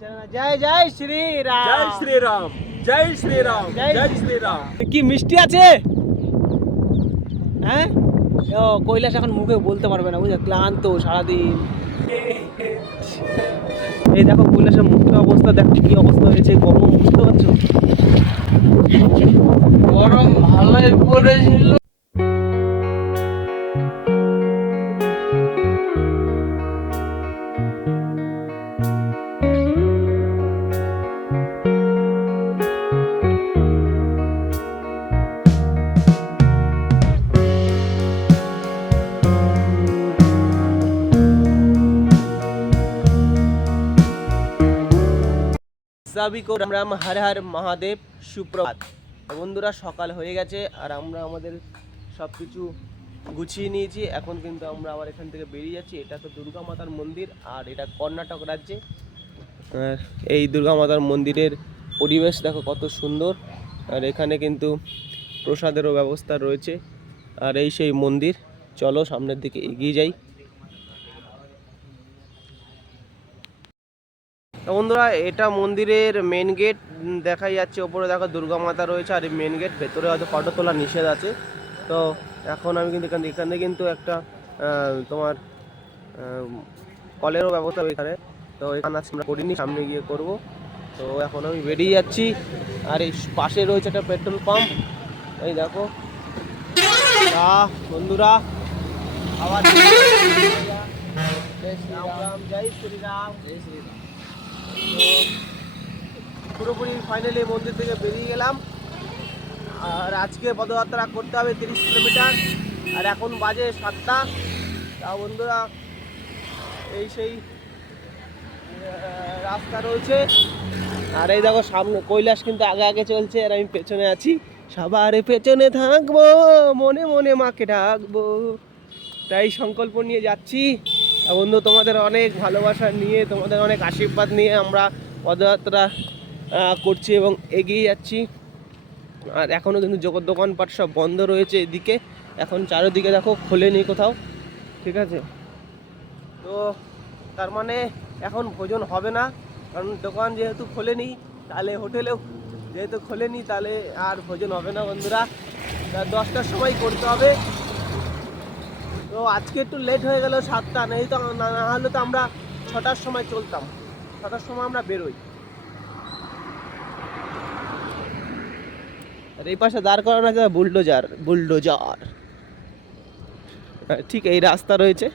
জয় জয় শ্রীরাম জয় শ্রীরাম জয় শ্রীরাম জয় জয় শ্রীরাম কি মিষ্টি আছে? হ্যাঁ? ও কৈলাস এখন মুখে বলতে পারবে না বুঝলে? ক্লান্ত সারাদিন। এই দেখো কৈলাসের মুখের অবস্থা দেখো কি অবস্থা হয়েছে গরম বুঝতে পারছ? সাবিকো রাম রাম, হর হর মহাদেব, সুপ্রভাত। বন্ধুরা, সকাল হয়ে গেছে আর আমরা আমাদের সব কিছু গুছিয়ে নিয়েছি। এখন কিন্তু আমরা আবার এখান থেকে বেরিয়ে যাচ্ছি। এটা তো দুর্গা মাতার মন্দির আর এটা কর্ণাটক রাজ্যে। এই দুর্গা মাতার মন্দিরের পরিবেশ দেখো কত সুন্দর। আর এখানে কিন্তু প্রসাদেরও ব্যবস্থা রয়েছে। আর এই সেই মন্দির। চলো সামনের দিকে এগিয়ে যাই। তো বন্ধুরা এটা মন্দিরের মেন গেট দেখাই যাচ্ছে। ওপরে দেখো দুর্গা মাতা রয়েছে আর মেন গেট ভেতরে হয়তো ফটো তোলা নিষেধ আছে। তো এখন আমি কিন্তু এখান এখান এখানে কিন্তু একটা তোমার কলেরও ব্যবস্থা এখানে। তো এখানে আজকে আমরা করিনি সামনে গিয়ে করব। তো এখন আমি বেরিয়ে যাচ্ছি। আর এই পাশে রয়েছে একটা পেট্রোল পাম্প এই দেখো। বন্ধুরা আবার রাম রাম জয় শ্রীরাম জয় শ্রীরাম তো পুরোপুরি ফাইনালি মন্দির থেকে বেরিয়ে গেলাম। আর আজকে পদযাত্রা করতে হবে তিরিশ কিলোমিটার। আর এখন বাজে সাতটা। তা বন্ধুরা, এই সেই রাস্তা রয়েছে। আর এই দেখো সামনে, কৈলাস কিন্তু আগে আগে চলছে, আর আমি পেছনে আছি। সবার পেছনে থাকব, মনে মনে মাকে ডাকবো। তাই সংকল্প নিয়ে যাচ্ছি। বন্ধু, তোমাদের অনেক ভালোবাসা নিয়ে, তোমাদের অনেক আশীর্বাদ নিয়ে আমরা পদযাত্রা করছি এবং এগিয়ে যাচ্ছি। আর এখনও কিন্তু দোকানপাট সব বন্ধ রয়েছে এদিকে। এখন চারিদিকে দেখো খোলেনি কোথাও, ঠিক আছে? তো তার মানে এখন ভোজন হবে না, কারণ দোকান যেহেতু খোলেনি, তাহলে হোটেলেও যেহেতু খোলেনি, তাহলে আর ভোজন হবে না বন্ধুরা। দশটার সময় করতে হবে। তো আজকে একটু লেট হয়ে গেল সাতটা নেই তো না হলে তো আমরা ছটার সময় চলতাম। ছটার সময় আমরা বেরোই। আর এই পাশে দাঁড় করানো আছে বুলডোজার বুলডোজার। হ্যাঁ, ঠিক এই রাস্তা রয়েছে।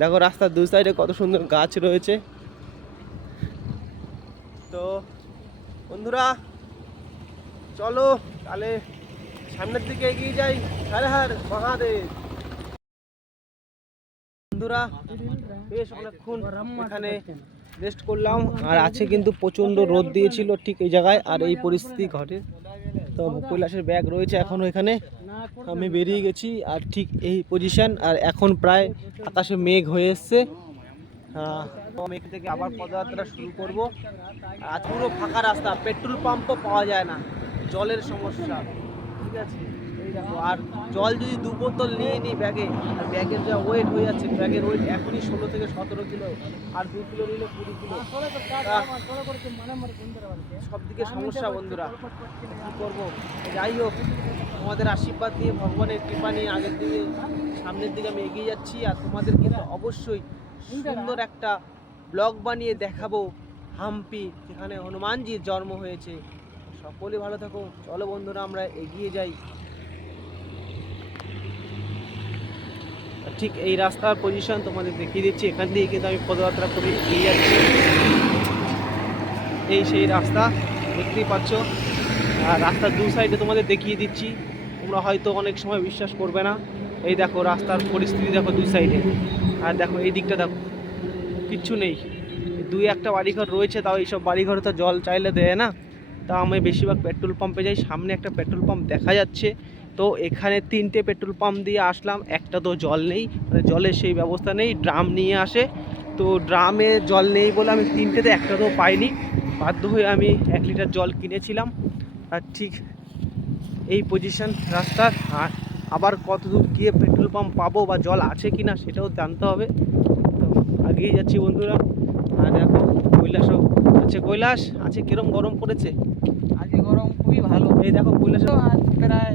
দেখো রাস্তার দু সাইডে কত সুন্দর গাছ রয়েছে। তো বন্ধুরা চলো তাহলে সামনের দিকে এগিয়ে যাই। হর হর মহাদেব। বন্ধুরা বেশ অনেকক্ষণ এখানে রেস্ট করলাম। আর আছে কিন্তু প্রচণ্ড রোদ দিয়েছিল ঠিক এই জায়গায়। আর এই পরিস্থিতি ঘটে। তো কৈলাসের ব্যাগ রয়েছে এখনও এখানে। আমি বেরিয়ে গেছি আর ঠিক এই পজিশন আর এখন প্রায় আকাশে মেঘ হয়ে এসছে। তো আমি এখান থেকে আবার পদযাত্রা শুরু করব। আর পুরো ফাঁকা রাস্তা, পেট্রোল পাম্পও পাওয়া যায় না, জলের সমস্যা, ঠিক আছে? দেখো আর জল যদি দু বোতল নিয়ে নিই ব্যাগে আর ব্যাগের যা ওয়েট হয়ে যাচ্ছে ব্যাগের ওয়েট এখনই ষোলো থেকে সতেরো কিলো আর দু কিলো নিলে কুড়ি কিলো। সব দিকে সমস্যা বন্ধুরা। কী করব? যাই হোক তোমাদের আশীর্বাদ নিয়ে ভগবানের কৃপা নিয়ে আগের দিকে সামনের দিকে আমি এগিয়ে যাচ্ছি আর তোমাদের কিন্তু অবশ্যই সুন্দর একটা ব্লগ বানিয়ে দেখাবো হাম্পি যেখানে হনুমানজির জন্ম হয়েছে। সকলে ভালো থাকো। চলো বন্ধুরা আমরা এগিয়ে যাই। ঠিক এই রাস্তার পজিশন তোমাদের দেখিয়ে দিচ্ছি। এখান দিয়ে কিন্তু আমি পদযাত্রা করে এগিয়ে যাচ্ছি। এই সেই রাস্তা, দেখতেই পাচ্ছ। আর রাস্তার দু সাইডে তোমাদের দেখিয়ে দিচ্ছি। তোমরা হয়তো অনেক সময় বিশ্বাস করবে না। এই দেখো রাস্তার পরিস্থিতি দেখো দুই সাইডে আর দেখো এই দিকটা দেখো। কিচ্ছু নেই। দুই একটা বাড়িঘর রয়েছে, তাও এইসব বাড়িঘরে তো জল চাইলে দেয় না। তা আমি বেশিরভাগ পেট্রোল পাম্পে যাই। সামনে একটা পেট্রোল পাম্প দেখা যাচ্ছে। তো এখানে তিনটে পেট্রোল পাম্প দিয়ে আসলাম একটা তো জল নেই মানে জলের সেই ব্যবস্থা নেই ড্রাম নিয়ে আসে। তো ড্রামে জল নেই বলে আমি তিনটেতে একটা তো পাইনি বাধ্য হয়ে আমি এক লিটার জল কিনেছিলাম। আর ঠিক এই পজিশন রাস্তার আর আবার কত দূর গিয়ে পেট্রোল পাম্প পাবো বা জল আছে কি না সেটাও জানতে হবে। তো আগিয়ে যাচ্ছি বন্ধুরা। আর দেখো কৈলাসও আছে। কৈলাস আছে কিরম গরম পড়েছে? আজকে গরম খুবই ভালো। এই দেখো কৈলাস প্রায়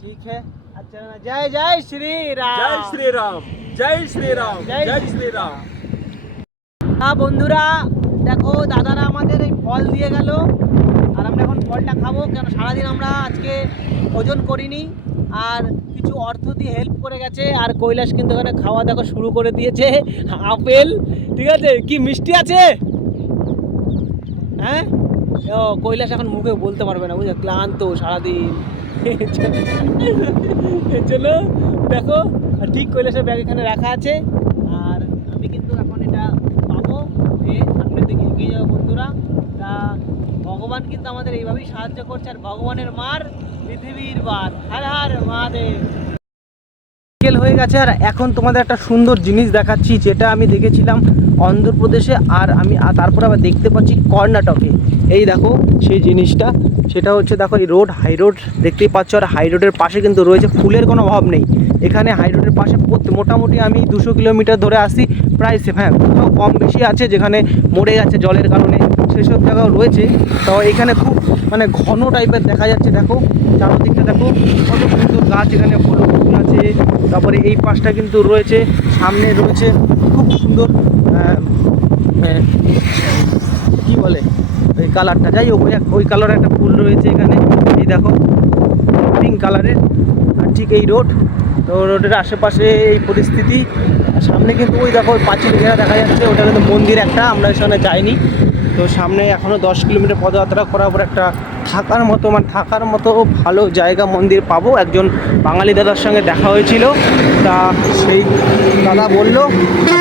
ठीक है अच्छा जय जय श्री राम जय श्री राम जय श्री राम जय जय श्री श्री राम হ্যাঁ বন্ধুরা দেখো দাদারা আমাদের এই ফল দিয়ে গেল আর আমরা এখন ফলটা খাবো কেন সারাদিন আমরা আজকে ওজন করিনি আর কিছু অর্থ দিয়ে হেল্প করে গেছে আর কৈলাস কিন্তু এখানে খাওয়া দাওয়া শুরু করে দিয়েছে আপেল ঠিক আছে কি মিষ্টি আছে হ্যাঁ ও কৈলাস এখন মুখে বলতে পারবে না বুঝলে ক্লান্ত সারাদিন এর জন্য দেখো ঠিক কৈলাসের ব্যাগ এখানে রাখা আছে। আর আমি কিন্তু এখন এটা পাবো। এ সামনের দিকে এগিয়ে যাব বন্ধুরা। তা ভগবান কিন্তু আমাদের এইভাবেই সাহায্য করছে, আর ভগবানের মার পৃথিবীর বার হার হার মহাদেব। হয়ে গেছে, আর এখন তোমাদের একটা সুন্দর জিনিস দেখাচ্ছি, যেটা আমি দেখেছিলাম অন্ধ্রপ্রদেশে আর আমি তারপরে আবার দেখতে পাচ্ছি কর্ণাটকে। এই দেখো, সেই জিনিসটা, সেটা হচ্ছে দেখো এই রোড হাই রোড দেখতেই পাচ্ছ আর হাই রোডের পাশে কিন্তু রয়েছে ফুলের কোনো অভাব নেই। এখানে হাই রোডের পাশে মোটামুটি আমি দুশো কিলোমিটার ধরে আসি, প্রায় সে হ্যাঁ কোথাও কম বেশি আছে যেখানে মরে গেছে জলের কারণে, সেসব জায়গাও রয়েছে। তো এখানে খুব মানে ঘন টাইপের দেখা যাচ্ছে, দেখো, চারদিকটা দেখো, কত সুন্দর গাছ এখানে ফুল আছে। তারপরে এই পাশটা কিন্তু রয়েছে, সামনে রয়েছে খুব সুন্দর কি বলে? ওই কালারটা যাই হোক, ওই কালারের একটা ফুল রয়েছে এখানে। এই দেখো পিঙ্ক কালারের আর ঠিক এই রোড। তো রোডের আশেপাশে এই পরিস্থিতি। সামনে কিন্তু ওই দেখো পাঁচিল ঘেরা দেখা যাচ্ছে। ওটা কিন্তু মন্দির একটা, আমরা সেখানে যাইনি। তো সামনে এখনও দশ কিলোমিটার পদযাত্রা করার পর একটা থাকার মতো মানে থাকার মতো ভালো জায়গা, মন্দির পাবো। একজন বাঙালি দাদার সঙ্গে দেখা হয়েছিল। তা সেই দাদা বলল,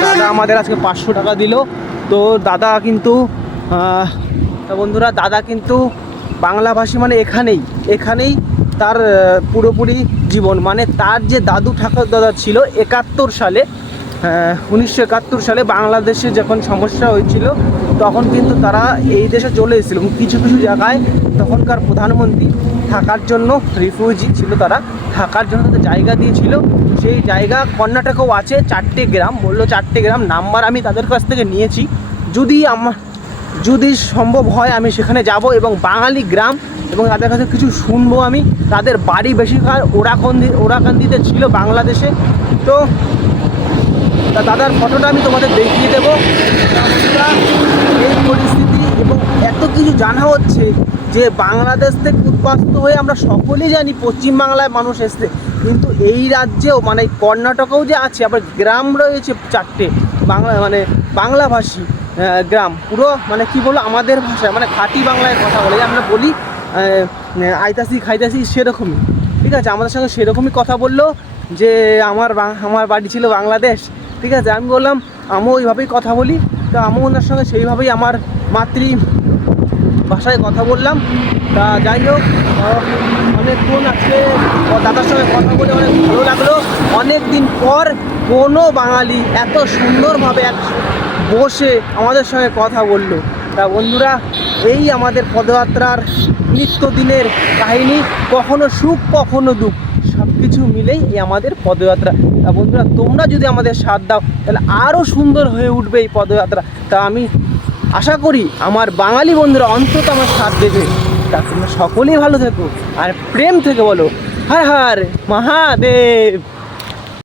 দাদা আমাদের আজকে পাঁচশো টাকা দিল। তো দাদা কিন্তু বন্ধুরা, দাদা কিন্তু বাংলাভাষী মানে এখানেই এখানেই তার পুরোপুরি জীবন। মানে তার যে দাদু ঠাকুর দাদা ছিল একাত্তর সালে উনিশশো একাত্তর সালে বাংলাদেশে যখন সমস্যা হয়েছিল, তখন কিন্তু তারা এই দেশে চলে এসেছিল। কিছু কিছু জায়গায় তখনকার প্রধানমন্ত্রী থাকার জন্য রিফিউজি ছিল তারা। থাকার জন্য তাদের জায়গা দিয়েছিল। সেই জায়গা কর্ণাটকেও আছে, চারটে গ্রাম। বলল চারটে গ্রাম, নাম্বার আমি তাদের কাছ থেকে নিয়েছি। যদি আমার যদি সম্ভব হয় আমি সেখানে যাব এবং বাঙালি গ্রাম এবং তাদের কাছে কিছু শুনব আমি। তাদের বাড়ি বেশিরভাগ ওরাকন্দি ওরাকান্দিতে ছিল বাংলাদেশে। তো দাদার ফটোটা আমি তোমাদের দেখিয়ে দেবো। এই পরিস্থিতি এবং এত কিছু জানা হচ্ছে যে বাংলাদেশ থেকে উৎপাদিত হয়ে আমরা সকলেই জানি পশ্চিমবাংলায় মানুষ এসছে। কিন্তু এই রাজ্যেও মানে কর্ণাটকেও যে আছে, আবার গ্রাম রয়েছে চারটে, বাংলা মানে বাংলাভাষী গ্রাম, পুরো মানে কি বলব, আমাদের ভাষায় মানে খাঁটি বাংলায় কথা বলে। আমরা বলি আইতাসি, খাইতাসি সেরকমই, ঠিক আছে? আমাদের সঙ্গে সেরকমই কথা বলল যে আমার আমার বাড়ি ছিল বাংলাদেশ, ঠিক আছে? আমি বললাম, আমিও ওইভাবেই কথা বলি। তো আমিও ওনার সঙ্গে সেইভাবেই আমার মাতৃ ভাষায় কথা বললাম। তা যাই হোক অনেকক্ষণ আজকে দাদার সঙ্গে কথা বলে অনেক ভালো লাগল। অনেক দিন পর কোনো বাঙালি এত সুন্দরভাবে এক বসে আমাদের সঙ্গে কথা বলল। তা বন্ধুরা, এই আমাদের পদযাত্রার নিত্যদিনের কাহিনী, কখনো সুখ, কখনো দুঃখ সব কিছু মিলেই এই আমাদের পদযাত্রা। তা বন্ধুরা, তোমরা যদি আমাদের সাথ দাও, তাহলে আরও সুন্দর হয়ে উঠবে এই পদযাত্রা। তা আমি আশা করি আমার বাঙালি বন্ধুরা অন্তত আমার সাথ দেবে। তা তোমরা সকলেই ভালো থেকো আর প্রেম থেকে বলো। হার হার মহাদেব!